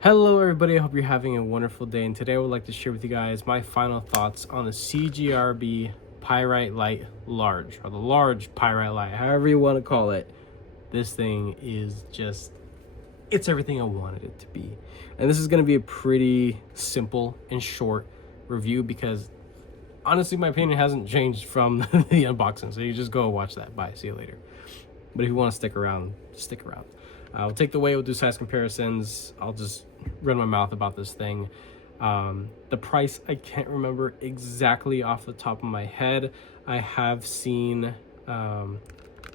Hello everybody, I hope you're having a wonderful day, and today I would like to share with you guys my final thoughts on the CJRB Pyrite Lite Large, or the large Pyrite Lite, however you want to call it. This thing is just, it's everything I wanted it to be. And this is going to be a pretty simple and short review because honestly my opinion hasn't changed from the unboxing, so you just go watch that. Bye, see you later. But if you want to stick around, stick around. We'll take the weight, we'll do size comparisons. I'll just run my mouth about this thing. The price, I can't remember exactly off the top of my head. I have seen some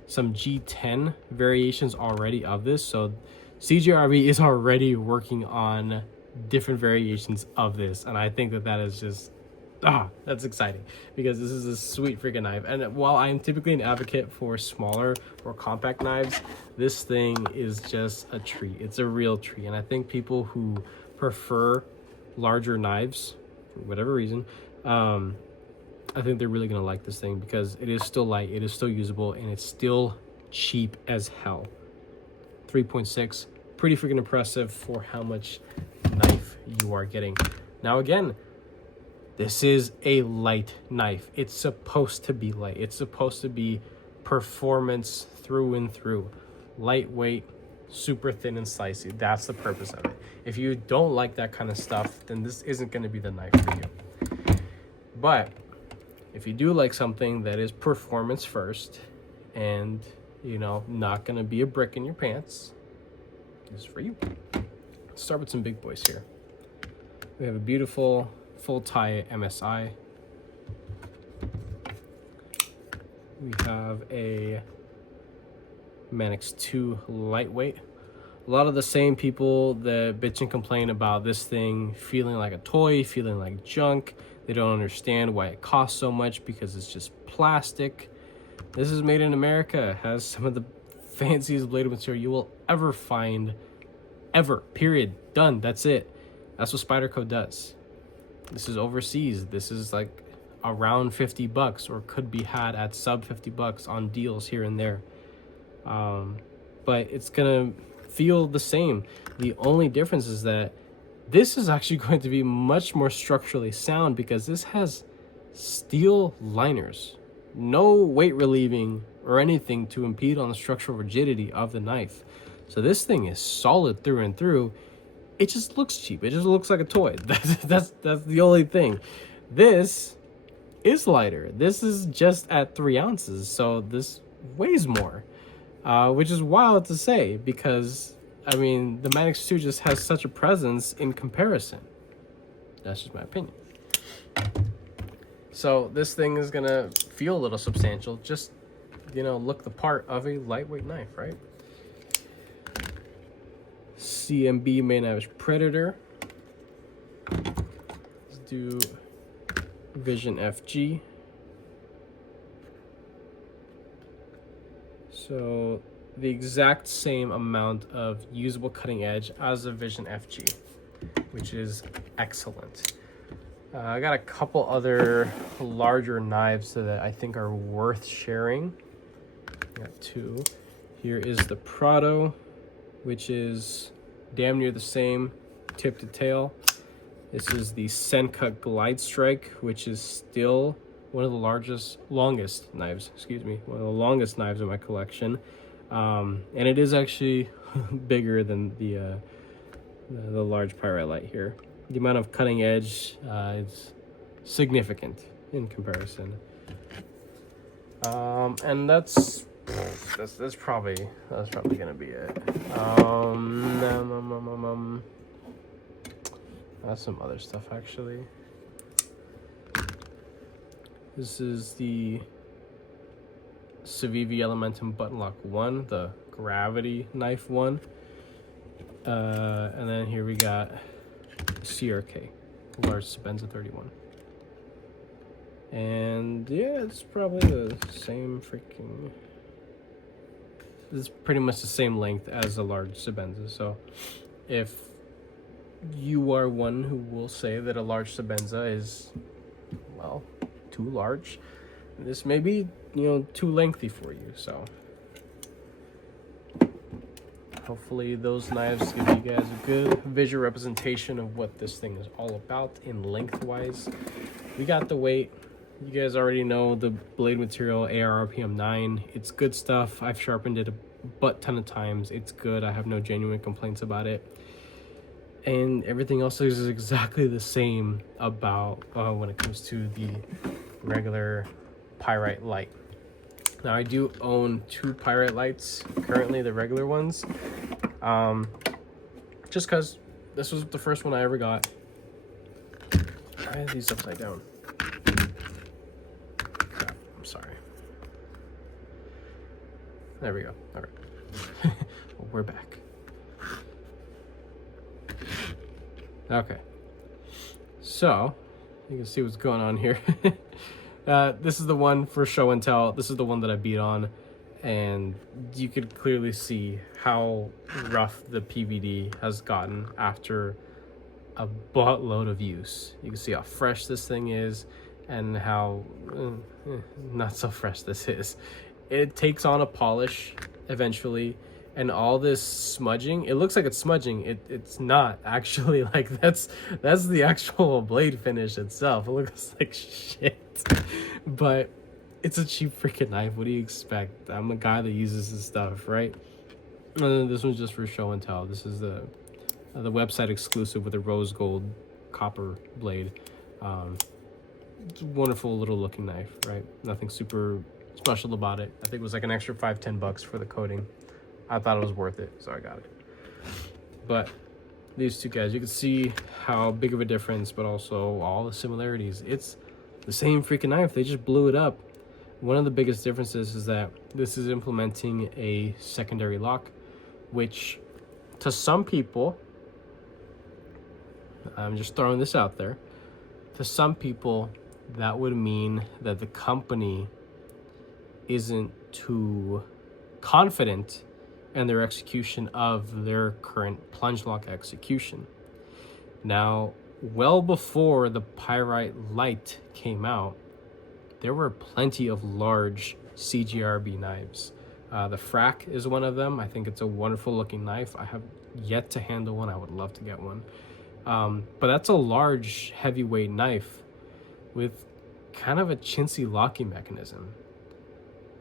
G10 variations already of this. So CJRB is already working on different variations of this. And I think that is just, that's exciting because this is a sweet freaking knife. And while I'm typically an advocate for smaller or compact knives, this thing is just a treat. It's a real treat. And I think people who prefer larger knives for whatever reason, I think they're really gonna like this thing because it is still light, it is still usable, and it's still cheap as hell. 3.6, pretty freaking impressive for how much knife you are getting. Now again, this is a light knife. It's supposed to be light. It's supposed to be performance through and through. Lightweight, super thin and slicey. That's the purpose of it. If you don't like that kind of stuff, then this isn't going to be the knife for you. But if you do like something that is performance first and, you know, not going to be a brick in your pants, this is for you. Let's start with some big boys here. We have a beautiful full tie MSI. We have a Manix 2 lightweight. A lot of the same people that bitch and complain about this thing feeling like a toy, feeling like junk. They don't understand why it costs so much because it's just plastic. This is made in America. It has some of the fanciest blade material you will ever find, ever. Period. Done. That's it. That's what Spyderco does. This is overseas. This is like around 50 bucks or could be had at sub 50 bucks on deals here and there. But it's gonna feel the same. The only difference is that this is actually going to be much more structurally sound because this has steel liners, no weight relieving or anything to impede on the structural rigidity of the knife. So this thing is solid through and through. It just looks cheap. It just looks like a toy. That's the only thing. This is lighter. This is just at 3 ounces, so this weighs more, which is wild to say because, I mean, the Manix 2 just has such a presence in comparison. That's just my opinion. So this thing is gonna feel a little substantial. Just, you know, look the part of a lightweight knife, right? CMB main average Predator. Let's do Vision FG. So the exact same amount of usable cutting edge as a Vision FG, which is excellent. I got a couple other larger knives that I think are worth sharing. Got 2. Here is the Prado, which is damn near the same tip to tail. This is the Sencut Glide Strike, which is still one of the longest knives in my collection. And it is actually bigger than the large Pyrite Lite here. The amount of cutting edge is significant in comparison. And that's probably gonna be it. That's some other stuff actually. This is the Civivi Elementum Button Lock 1, the gravity knife one. And then here we got CRK, large Sabenza 31. And yeah, it's probably the same freaking... It's pretty much the same length as a large Sabenza. So if you are one who will say that a large Sabenza is, well, too large, this may be, you know, too lengthy for you. So hopefully those knives give you guys a good visual representation of what this thing is all about in lengthwise. We got the weight. You guys already know the blade material, ARRPM 9. It's good stuff. I've sharpened it a ton of times. It's good. I have no genuine complaints about it. And everything else is exactly the same about when it comes to the regular pyrite light. Now I do own 2 pyrite lights currently, the regular ones, just because this was the first one I ever got. I have these upside down. Crap, I'm sorry. There we go. All right. Well, we're back. Okay, so you can see what's going on here. This is the one for show and tell. This is the one that I beat on, and you could clearly see how rough the PVD has gotten after a buttload of use. You can see how fresh this thing is and how not so fresh this is. It takes on a polish eventually, and all this smudging, it looks like it's smudging. It's not actually. Like that's the actual blade finish itself. It looks like shit. But it's a cheap freaking knife. What do you expect? I'm a guy that uses this stuff, right? This one's just for show and tell. This is the website exclusive with a rose gold copper blade. It's a wonderful little looking knife, right? Nothing super special about it. I think it was like an extra $5-10 for the coating. I thought it was worth it, so I got it. But these two guys, you can see how big of a difference, but also all the similarities. It's the same freaking knife. They just blew it up. One of the biggest differences is that this is implementing a secondary lock, which to some people, I'm just throwing this out there, to some people that would mean that the company isn't too confident in their execution of their current plunge lock execution. Now, well before the pyrite Lite came out, there were plenty of large CJRB knives. The Frac is one of them. I think it's a wonderful looking knife. I have yet to handle one. I would love to get one. But that's a large heavyweight knife with kind of a chintzy locking mechanism,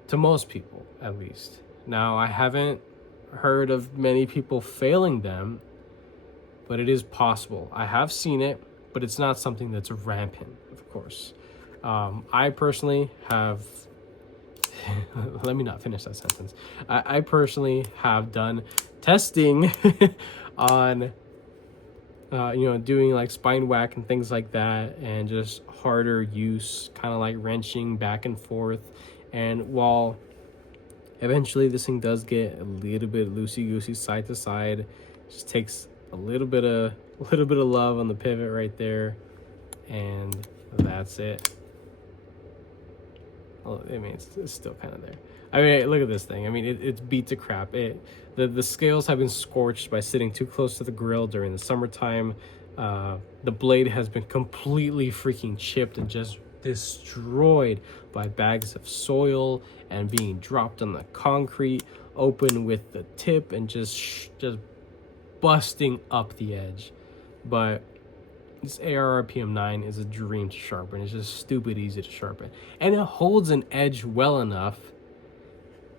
to most people at least. Now, I haven't heard of many people failing them, but it is possible. I have seen it, but it's not something that's rampant, of course. I personally have let me not finish that sentence. I personally have done testing on doing like spine whack and things like that, and just harder use, kind of like wrenching back and forth. And while eventually this thing does get a little bit loosey-goosey side to side, just takes a little bit of love on the pivot right there, and that's it. Well, I mean, it's still kind of there. I mean, look at this thing. I mean, it's beat to crap. The scales have been scorched by sitting too close to the grill during the summertime. The blade has been completely freaking chipped and just destroyed by bags of soil and being dropped on the concrete, open with the tip and just busting up the edge. But this ARRPM 9 is a dream to sharpen. It's just stupid easy to sharpen, and it holds an edge well enough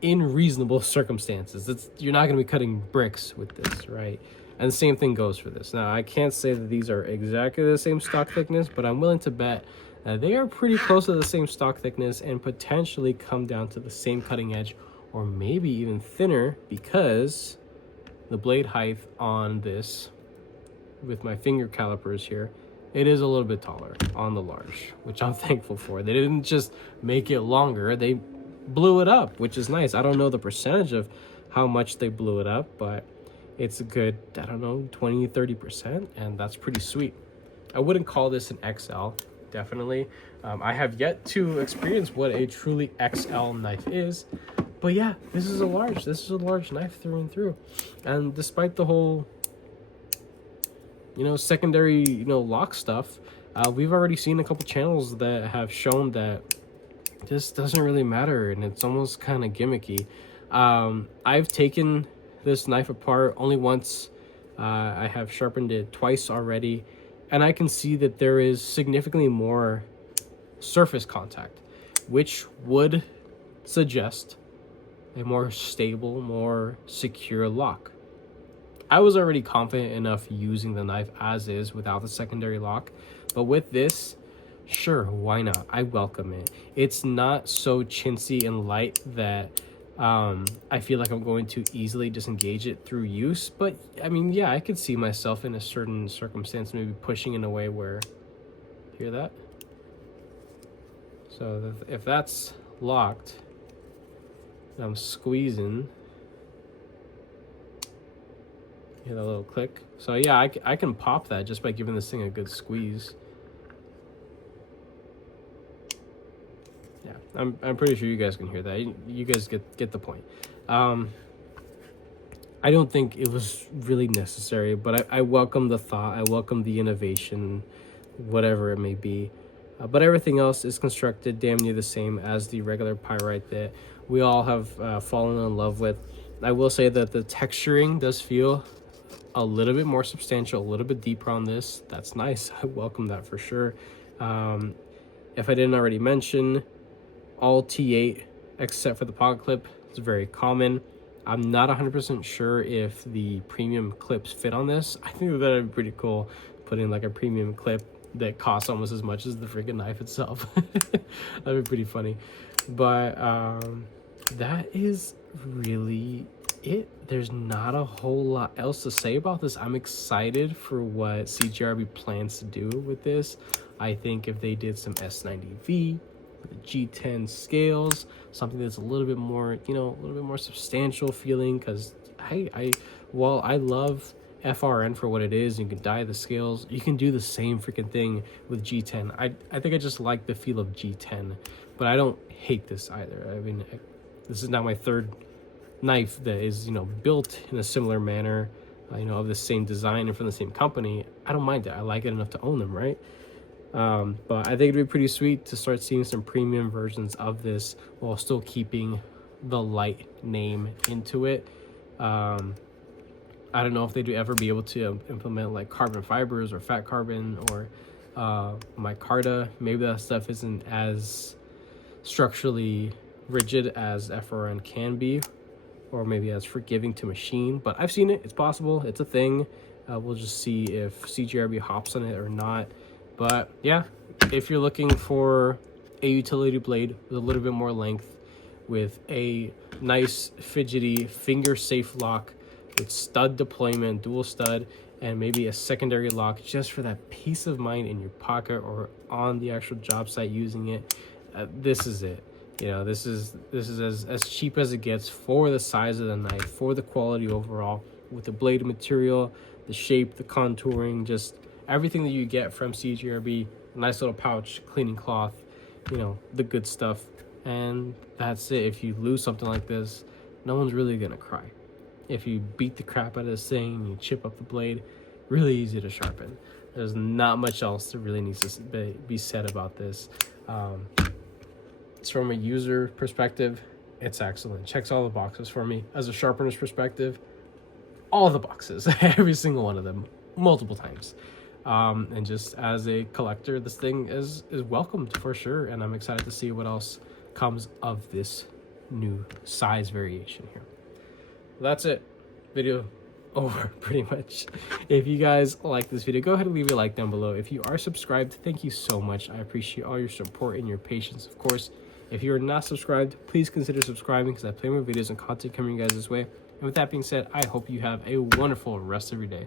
in reasonable circumstances. You're not going to be cutting bricks with this, right? And the same thing goes for this. Now, I can't say that these are exactly the same stock thickness, but I'm willing to bet they are pretty close to the same stock thickness and potentially come down to the same cutting edge, or maybe even thinner, because the blade height on this, with my finger calipers here, it is a little bit taller on the large, which I'm thankful for. They didn't just make it longer, they blew it up, which is nice. I don't know the percentage of how much they blew it up, but it's a good, I don't know, 20-30%, and that's pretty sweet. I wouldn't call this an XL, definitely. I have yet to experience what a truly XL knife is, but yeah, this is a large knife through and through. And despite the whole secondary lock stuff, we've already seen a couple channels that have shown that this doesn't really matter, and it's almost kind of gimmicky. I've taken this knife apart only once. I have sharpened it twice already, and I can see that there is significantly more surface contact, which would suggest a more stable, more secure lock. I was already confident enough using the knife as is without the secondary lock, but with this, sure, why not? I welcome it. It's not so chintzy and light that I feel like I'm going to easily disengage it through use. But I mean, yeah, I could see myself in a certain circumstance maybe pushing in a way where, hear that? So if that's locked and I'm squeezing, hear that little click? So yeah, I can pop that just by giving this thing a good squeeze. Yeah, I'm pretty sure you guys can hear that. You guys get the point. I don't think it was really necessary, but I welcome the thought. I welcome the innovation, whatever it may be. But everything else is constructed damn near the same as the regular pyrite that we all have fallen in love with. I will say that the texturing does feel a little bit more substantial, a little bit deeper on this. That's nice. I welcome that for sure. If I didn't already mention, all T8 except for the pocket clip is very common. I'm not 100% sure if the premium clips fit on this. I think that would be pretty cool, putting like a premium clip that costs almost as much as the freaking knife itself. That'd be pretty funny. But that is really it. There's not a whole lot else to say about this. I'm excited for what CJRB plans to do with this. I think if they did some S90V, G10 scales, something that's a little bit more, you know, a little bit more substantial feeling, because while I love FRN for what it is, you can dye the scales, you can do the same freaking thing with G10. I think I just like the feel of G10, but I don't hate this either. I mean, this is now my third knife that is, you know, built in a similar manner, you know, of the same design and from the same company. I don't mind it. I like it enough to own them, right? But I think it'd be pretty sweet to start seeing some premium versions of this while still keeping the Lite name into it. I don't know if they'd ever be able to implement like carbon fibers or fat carbon or micarta. Maybe that stuff isn't as structurally rigid as FRN can be, or maybe as forgiving to machine. But I've seen it. It's possible. It's a thing. We'll just see if CJRB hops on it or not. But yeah, if you're looking for a utility blade with a little bit more length, with a nice fidgety finger safe lock, with stud deployment, dual stud, and maybe a secondary lock just for that peace of mind in your pocket or on the actual job site using it, this is it. You know, this is as cheap as it gets for the size of the knife, for the quality overall, with the blade material, the shape, the contouring, just everything that you get from CJRB. Nice little pouch, cleaning cloth, you know, the good stuff. And that's it. If you lose something like this, no one's really gonna cry. If you beat the crap out of this thing and you chip up the blade, really easy to sharpen. There's not much else that really needs to be said about this. It's from a user perspective, it's excellent. Checks all the boxes for me. As a sharpener's perspective, all the boxes, every single one of them, multiple times. And just as a collector, this thing is welcomed for sure, and I'm excited to see what else comes of this new size variation here. That's it. Video over pretty much. If you guys like this video, go ahead and leave a like down below. If you are subscribed, thank you so much. I appreciate all your support and your patience. Of course, if you are not subscribed, please consider subscribing, because I play more videos and content coming you guys this way. And with that being said, I hope you have a wonderful rest of your day.